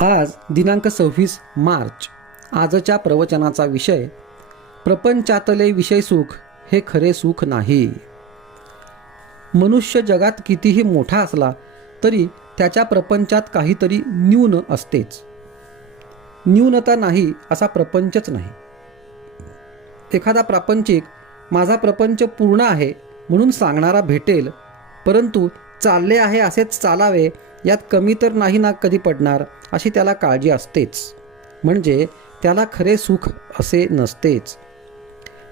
आज दिनांक 26 मार्च. आजच्या प्रवचनाचा विषय, प्रपंचातले विषय सुख हे खरे सुख नाही. मनुष्य जगात कितीही मोठा असला तरी त्याच्या प्रपंचात काहीतरी न्यून असतेच. न्यूनता नाही असा प्रपंचच नाही. एखादा प्रापंचिक माझा प्रपंच पूर्ण आहे म्हणून सांगणारा भेटेल, परंतु चालले आहे असेच चालावे यात कमी तर नाही ना कधी पडणार अशी त्याला काळजी असतेच. म्हणजे त्याला खरे सुख असे नसतेच.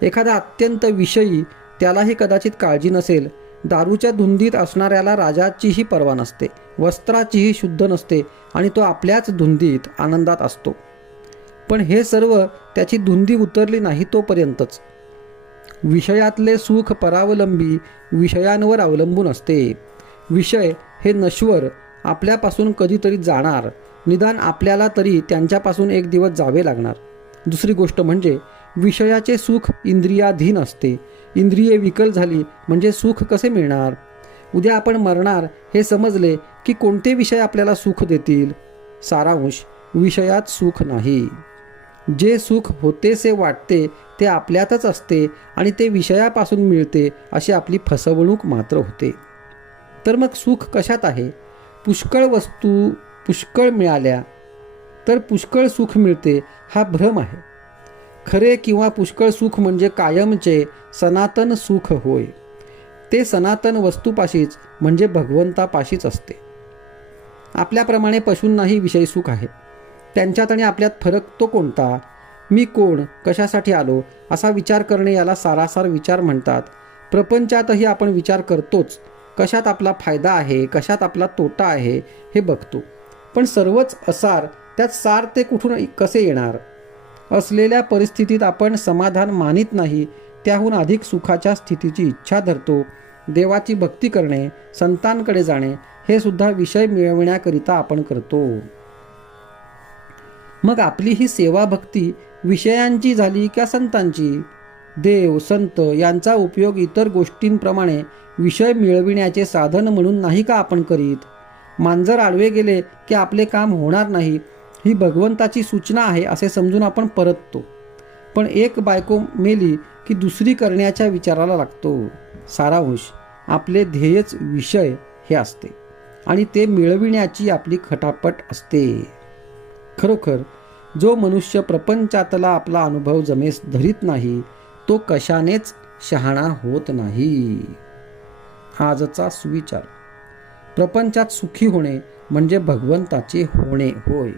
एखादा अत्यंत विषयी त्यालाही कदाचित काळजी नसेल. दारूच्या धुंदीत असणाऱ्याला राजाचीही पर्वा नसते, वस्त्राचीही शुद्ध नसते आणि तो आपल्याच धुंदीत आनंदात असतो. पण हे सर्व त्याची धुंदी उतरली नाही तोपर्यंतच. विषयातले सुख परावलंबी विषयांवर अवलंबून असते. विषय हे नश्वर, आपल्यापासून कधीतरी जाणार, निदान आपल्याला तरी त्यांच्यापासून एक दिवस जावे लागणार. दुसरी गोष्ट म्हणजे विषयाचे सुख इंद्रियाधीन असते. इंद्रिये विकल झाली म्हणजे सुख कसे मिळणार? उद्या आपण मरणार हे समजले की कोणते विषय आपल्याला सुख देतील? सारांश, विषयात सुख नाही. जे सुख होतेसे वाटते ते आपल्यातच असते आणि ते विषयापासून मिळते अशी आपली फसवणूक मात्र होते. तर मग सुख कशात आहे? पुष्कळ वस्तू पुष्कळ मिळाल्या तर पुष्कळ सुख मिळते हा भ्रम आहे. खरे किंवा पुष्कळ सुख म्हणजे कायमचे सनातन सुख होय. ते सनातन वस्तूपाशीच म्हणजे भगवंतापाशीच असते. आपल्याप्रमाणे पशूंनाही विषय सुख आहे. त्यांच्यात आणि आपल्यात फरक तो कोणता? मी कोण, कशासाठी आलो असा विचार करणे याला सारासार विचार म्हणतात. प्रपंचातही आपण विचार करतोच. कशात आपला फायदा आहे, कशात आपला तोटा आहे हे बघतो. पण सर्वच असार, त्यात सार ते कुठून कसे येणार? असलेल्या परिस्थितीत आपण समाधान मानित नाही, त्याहून अधिक सुखाच्या स्थितीची इच्छा धरतो. देवाची भक्ती करणे, संतांकडे जाणे हे सुद्धा विषय मिळविण्याकरिता आपण करतो. मग आपली ही सेवा भक्ती विषयांची झाली का संतांची? देव संत यांचा उपयोग इतर गोष्टींप्रमाणे विषय मिळविण्याचे साधन म्हणून नाही का आपण करीत? मांजर आडवे गेले की आपले काम होणार नाही, ही भगवंताची सूचना आहे असे समजून आपण परततो. पण एक बायको मेली की दुसरी करण्याच्या विचाराला लागतो. सारांश, आपले ध्येयच विषय हे असते आणि ते मिळविण्याची आपली खटापट असते. खरोखर जो मनुष्य प्रपंचातला आपला अनुभव जमेस धरीत नाही तो कशानेच शहाणा होत नाही. आजचा सुविचार, प्रपंचात सुखी होणे म्हणजे भगवंताचे होणे होय.